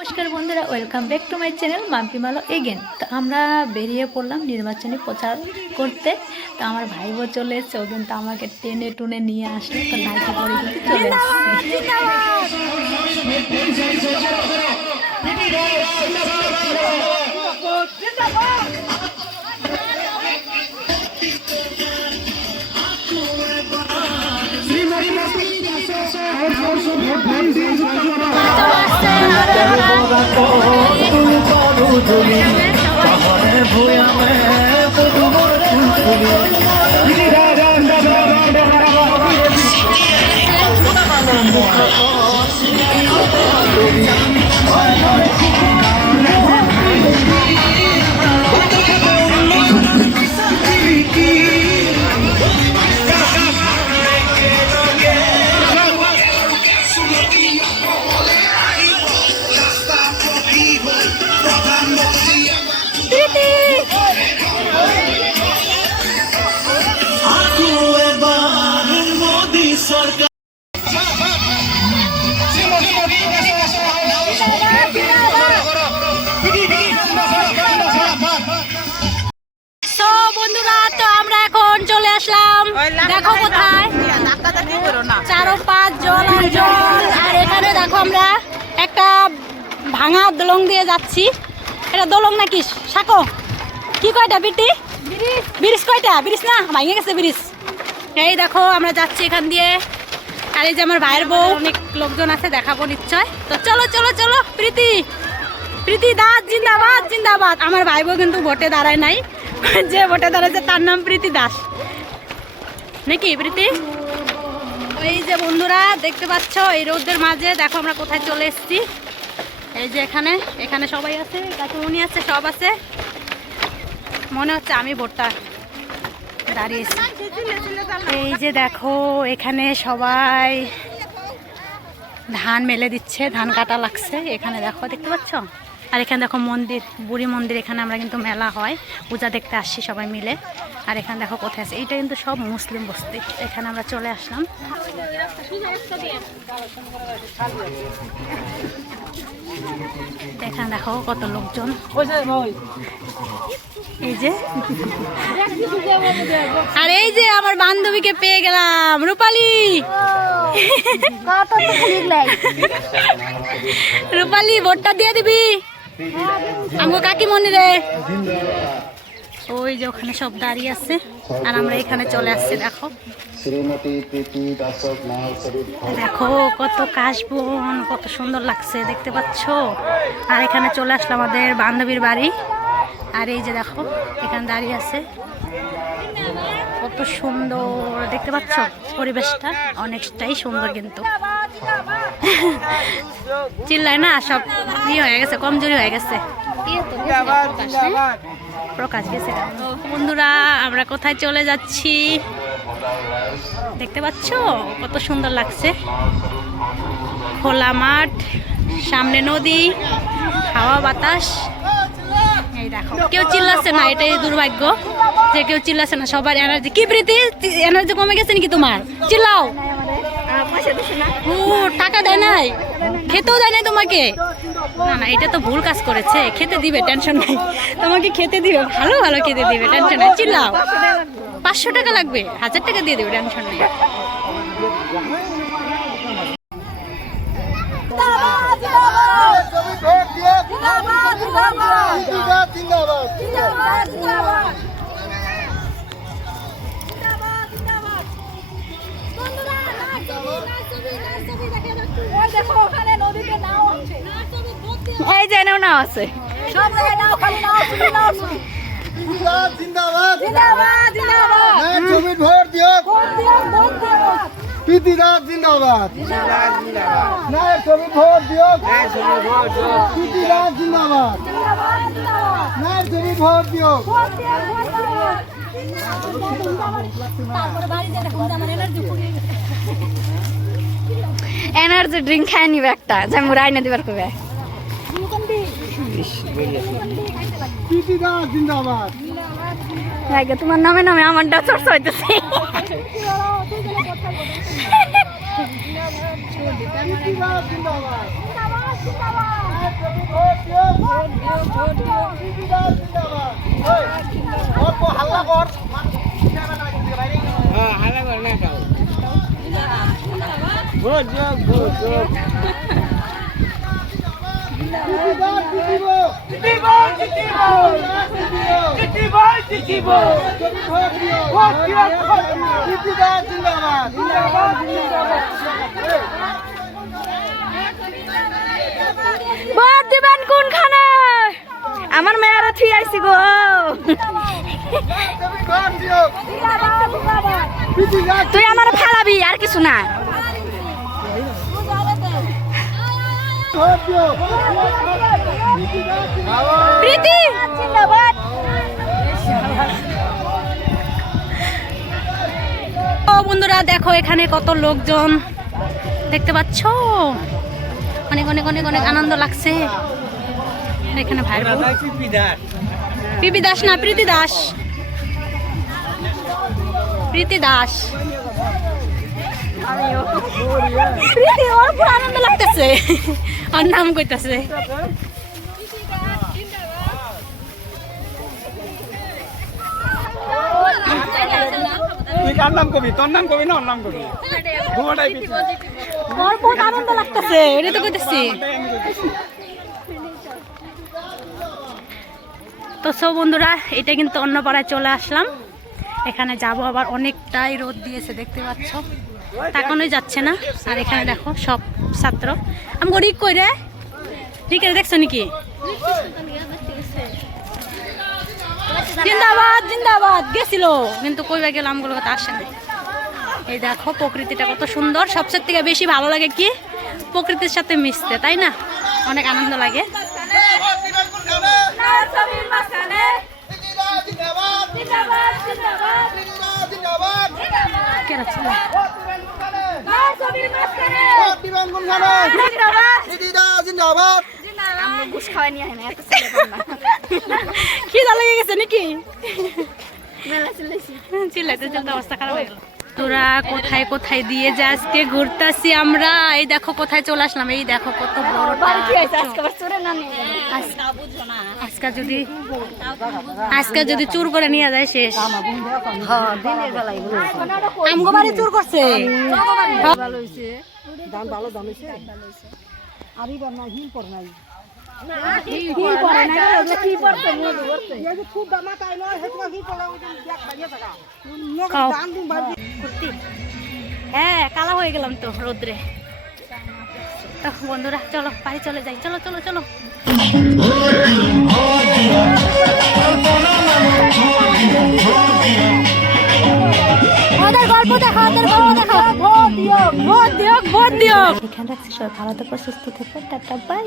নমস্কার বন্ধুরা, welcome back to my channel Mampi Malo again. তো আমরা বেরিয়ে পড়লাম নির্বাচনী প্রচার করতে। তো আমার ভাই বোন চলে এসছে, ও কিন্তু আমাকে টেনে টুনে নিয়ে আসলো। তো নাইটি পরে কিন্তু চলে দেখো কোথায় চারো পাঁচ জল আর জল। আর এখানে দেখো আমরা একটা ভাঙা দোলং দিয়ে যাচ্ছি। এটা দোলং নাকি সাঁকো কি কয়টা বিটি ব্রিজ কয়টা ব্রিজ না ভাঙে গেছে ব্রিজ। এই দেখো আমরা যাচ্ছি এখান দিয়ে। আর এই যে আমার ভাইয়ের বউ, অনেক লোকজন আছে, দেখাবো নিশ্চয়। তো চলো চলো চলো। প্রীতি প্রীতি দাস জিন্দাবাদ জিন্দাবাদ। আমার ভাই বউ কিন্তু ভোটে দাঁড়ায় নাই, যে ভোটে দাঁড়াচ্ছে তার নাম প্রীতি দাস নাকি প্রীতি। এই যে বন্ধুরা দেখতে পাচ্ছ এই রোদের মাঝে দেখো আমরা কোথায় চলে এসেছি। এই যে এখানে এখানে সবাই আছে, কাকুমনি আছে, সব আছে। মনে হচ্ছে আমি ভোটটা দাঁড়িয়েছি। এই যে দেখো এখানে সবাই ধান মেলে দিচ্ছে, ধান কাটা লাগছে। এখানে দেখো দেখতে পাচ্ছ। আর এখানে দেখো মন্দির, বুড়ি মন্দির। এখানে আমরা কিন্তু মেলা হয়, পূজা দেখতে আসছি সবাই মিলে। আর এখানে দেখো কোথায় আছে, এইটা কিন্তু সব মুসলিম বস্তি। এখানে আমরা চলে আসলাম। এখানে দেখো কত লোকজন। এই যে আর এই যে আমার বান্ধবীকে পেয়ে গেলাম, রূপালী। রূপালী ভোটটা দিয়ে দিবি আমগো কাকিমণি রে। ওই যে ওখানে সব দাঁড়িয়ে আছে আর আমরা এখানে চলে আসছি। দেখো দেখো কত কাশবন, কত সুন্দর লাগছে দেখতে পাচ্ছ। আর এখানে চলে আসলো আমাদের বান্ধবীর বাড়ি। আর এই যে দেখো এখানে দাঁড়িয়ে আছে, কত সুন্দর দেখতে পাচ্ছ। পরিবেশটা অনেকটাই সুন্দর, কিন্তু চিল্লায় না, সব ইয়ে হয়ে গেছে, কমজোরি হয়ে গেছে, প্রকাশ গেছে। বন্ধুরা আমরা কোথায় চলে যাচ্ছি দেখতে পাচ্ছ, কত সুন্দর লাগছে। খোলা মাঠ, সামনে নদী, হাওয়া বাতাস। এই দেখো কেউ চিল্লাচ্ছে না, এটাই দুর্ভাগ্য যে কেউ চিল্লাচ্ছে না। সবার এনার্জি কি প্রীতি, এনার্জি কমে গেছে নাকি তোমার? চিল্লাও। ও টাকা দেয় নাই, খেতেও দেয় নাই তোমাকে? না না, এটা তো ভুল কাজ করেছে। খেতে দিবে, টেনশন নাই, তোমাকে খেতে দিবে, ভালো ভালো খেতে দিবে, টেনশন নাই। চিল্লাও। 500 টাকা লাগবে, 1000 টাকা দিয়ে দেবে, টেনশন নেই। এই যে নাও নাও আছে, সব জায়গায় নাও, খালি নাও, শুধু নাও। জিন্দাবাদ জিন্দাবাদ জিন্দাবাদ জিন্দাবাদ। জমি ভোট দিও, ভোট দিও, ভোট দিও। প্রীতি দাস জিন্দাবাদ জিন্দাবাদ জিন্দাবাদ। না জমি ভোট দিও, না জমি ভোট দিও। প্রীতি দাস জিন্দাবাদ জিন্দাবাদ জিন্দাবাদ। না জমি ভোট দিও, ভোট দিও, ভোট দিও। তারপরে বাড়ি যেতে কোন আমার এনার্জি ফুরিয়ে গেছে। এনার্জি ড্রিঙ্ক খায় নিবে একটা, যে মুরাই না দিবার কবে। তোমার নামে নামে আমারটা চর্চা হইতেছে। ভোট দিবেন কোনখানে? আমার মেয়েরা ঠিক আইছি গো। তুই আমার ফালাবি আর কিছু না। প্রীতি ও বন্ধুরা দেখো এখানে কত লোকজন দেখতে পাচ্ছ, অনেক অনেক অনেক অনেক আনন্দ লাগছে এখানে। ভাই পিপি দাস না, প্রীতি দাস, প্রীতি দাস। প্রীতি ওর পুরো আনন্দ লাগতেছে, ওর নাম কইতাছে। তুই কার নাম কবি? তোর নাম কবি না ওর নাম কবি? ওর বহুত আনন্দ লাগতেছে, এটা তো কইতেছি। তো সব বন্ধুরা এটা কিন্তু অন্য পাড়ায় চলে আসলাম, এখানে যাব। আবার অনেকটাই রোদ দিয়েছে দেখতে পাচ্ছ, তাকানোই যাচ্ছে না। আর এখানে দেখো সব ছাত্র। আমি গরিব কই রে রিকে দেখছো নাকি? জিন্দাবাদ জিন্দাবাদ গেছিল, কিন্তু কইবা গেল আমগুলো কথা আসে না। এই দেখো প্রকৃতিটা কত সুন্দর। সবচেয়ে থেকে বেশি ভালো লাগে কি প্রকৃতির সাথে মিশতে, তাই না? অনেক আনন্দ লাগে। খিদা লেগে গেছে নাকি? চিল্লাইতে চিল্লাইতে অবস্থা খারাপ হয়ে গেল। তোরা কোথায় কোথায় দিয়ে যা আজকে ঘুরতেছি আমরা। এই দেখো কোথায় চলে আসলাম, এই দেখো কত বড়। আজকে যদি চুর করে নিয়ে যায় শেষ। আমগো বাড়ি চুর করছে। হ্যাঁ কালা হয়ে গেলাম তো রোদ্রে। তো বন্ধুরা চলো বাড়ি চলে যাই, চলো চলো চলো। ওদের গল্প দেখো, ওদের গল্প দেখো। ভোট দিও, ভোট দিও, ভোট দিও। এখানে রাখছি, সবাই ভালো থেকো, সুস্থ থেকো, টাটা বাই।